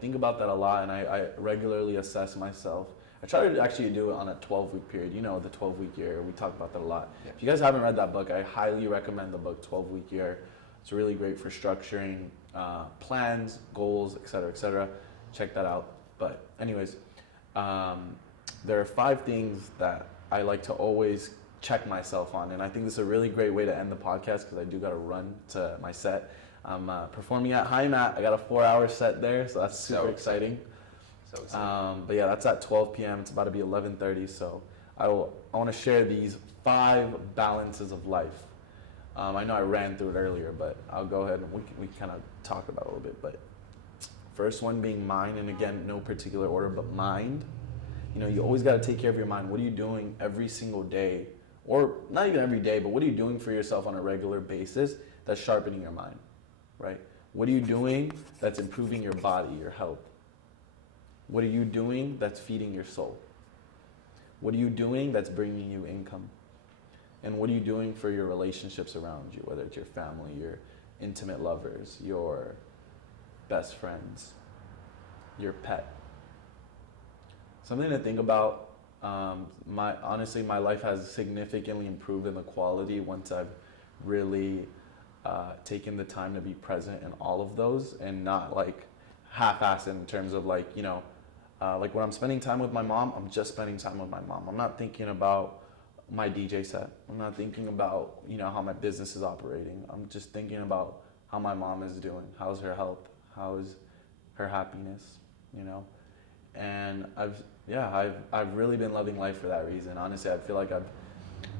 think about that a lot, and I regularly assess myself. I try to actually do it on a 12-week period, the 12-week year. We talk about that a lot. Yeah. If you guys haven't read that book, I highly recommend the book 12-Week Year. It's really great for structuring plans, goals, et cetera, check that out. But anyways, there are 5 things that I like to always check myself on, and I think this is a really great way to end the podcast because I do got to run to my set. I'm performing at High Mat. I got a 4-hour set there, so that's super exciting. So exciting. But yeah, that's at 12 p.m. It's about to be 11:30, so I want to share these 5 balances of life. I know I ran through it earlier, but I'll go ahead and we kind of talk about it a little bit. But first one being mind, and again, no particular order, but mind. You always got to take care of your mind. What are you doing every single day, or not even every day, but what are you doing for yourself on a regular basis that's sharpening your mind, right? What are you doing that's improving your body, your health? What are you doing that's feeding your soul? What are you doing that's bringing you income? And what are you doing for your relationships around you, whether it's your family, your intimate lovers, your best friends, your pet? Something to think about. Honestly, my life has significantly improved in the quality once I've really taken the time to be present in all of those and not like half-assed in terms of like, you know, like when I'm spending time with my mom, I'm just spending time with my mom. I'm not thinking about my DJ set. I'm not thinking about, you know, how my business is operating. I'm just thinking about how my mom is doing. How's her health? How's her happiness? You know? And I've really been loving life for that reason. Honestly, I feel like I've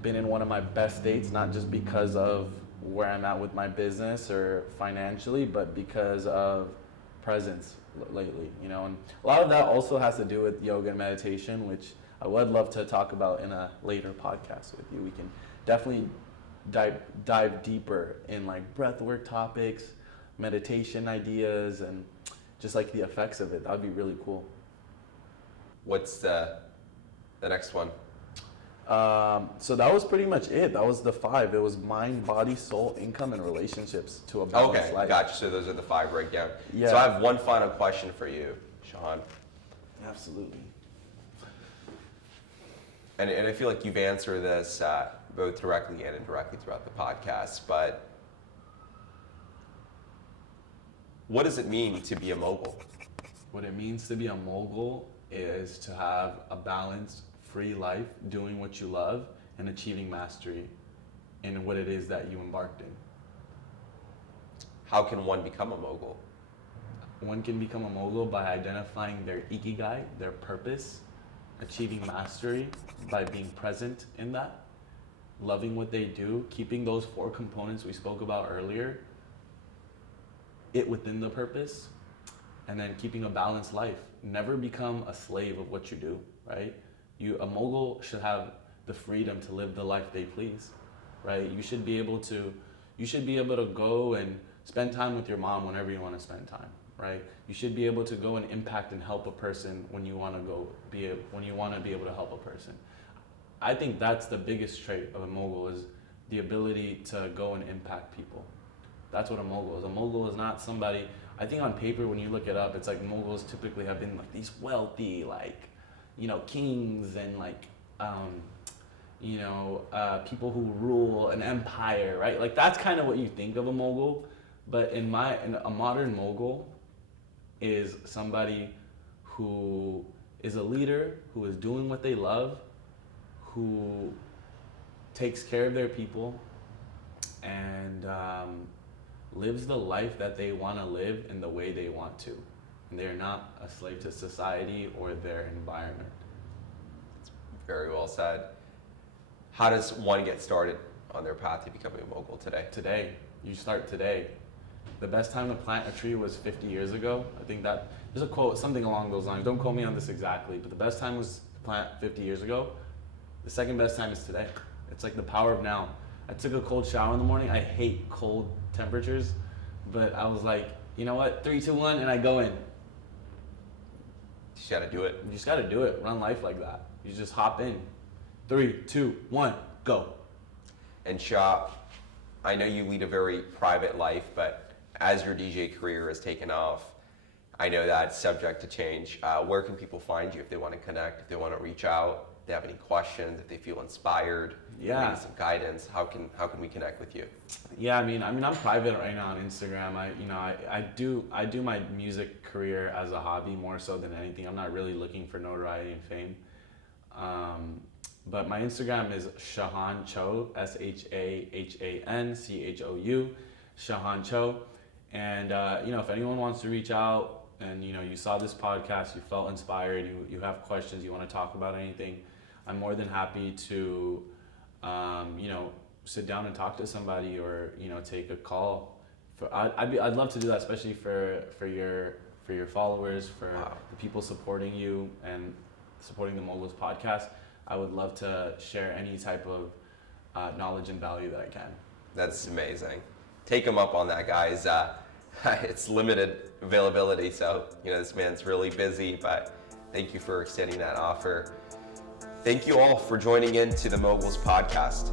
been in one of my best states, not just because of where I'm at with my business or financially, but because of presence lately, you know. And a lot of that also has to do with yoga and meditation, which I would love to talk about in a later podcast with you. We can definitely dive deeper in like breath work topics, meditation ideas, and just like the effects of it. That would be really cool. What's the next one? So that was pretty much it. That was the 5. It was mind, body, soul, income, and relationships to a balanced life. Gotcha. So those are the 5 breakdown. Yeah. So I have one final question for you, Shahan. Absolutely. And I feel like you've answered this both directly and indirectly throughout the podcast, but what does it mean to be a mogul? What it means to be a mogul is to have a balanced, free life, doing what you love, and achieving mastery in what it is that you embarked in. How can one become a mogul? One can become a mogul by identifying their ikigai, their purpose, achieving mastery by being present in that, loving what they do, keeping those 4 components we spoke about earlier, it within the purpose, and then keeping a balanced life. Never become a slave of what you do, right? A mogul should have the freedom to live the life they please, right? You should be able to go and spend time with your mom whenever you want to spend time, right? You should be able to go and impact and help a person when you want to be able to help a person. I think that's the biggest trait of a mogul, is the ability to go and impact people. That's what a mogul is. A mogul is not somebody, I think on paper when you look it up, it's like moguls typically have been like these wealthy, like, you know, kings and like, people who rule an empire, right? Like that's kind of what you think of a mogul. But a modern mogul is somebody who is a leader, who is doing what they love, who takes care of their people, and lives the life that they want to live in the way they want to. And they're not a slave to society or their environment. Very well said. How does one get started on their path to becoming a mogul today? Today. You start today. The best time to plant a tree was 50 years ago. I think that, there's a quote, something along those lines. Don't quote me on this exactly, but the best time was to plant 50 years ago. The second best time is today. It's like the power of now. I took a cold shower in the morning. I hate cold temperatures, but I was like, you know what? 3, 2, 1, and I go in. You just gotta do it. You just gotta do it. Run life like that. You just hop in. 3, 2, 1, go. And Shah, I know you lead a very private life, but as your DJ career has taken off, I know that's subject to change. Where can people find you if they want to connect, if they want to reach out, if they have any questions, if they feel inspired, Yeah. need some guidance? How can we connect with you? Yeah, I mean, I'm private right now on Instagram. I do my music career as a hobby more so than anything. I'm not really looking for notoriety and fame. But my Instagram is Shahan Cho, ShahanChou, Shahan Cho. And if anyone wants to reach out and you saw this podcast, you felt inspired, you have questions, you want to talk about anything, I'm more than happy to sit down and talk to somebody or take a call. I'd love to do that, especially for your followers, for the people supporting you and supporting the Moguls podcast. I would love to share any type of knowledge and value that I can. That's amazing. Take him up on that, guys. It's limited availability, so this man's really busy, but thank you for extending that offer. Thank you all for joining in to the Moguls podcast.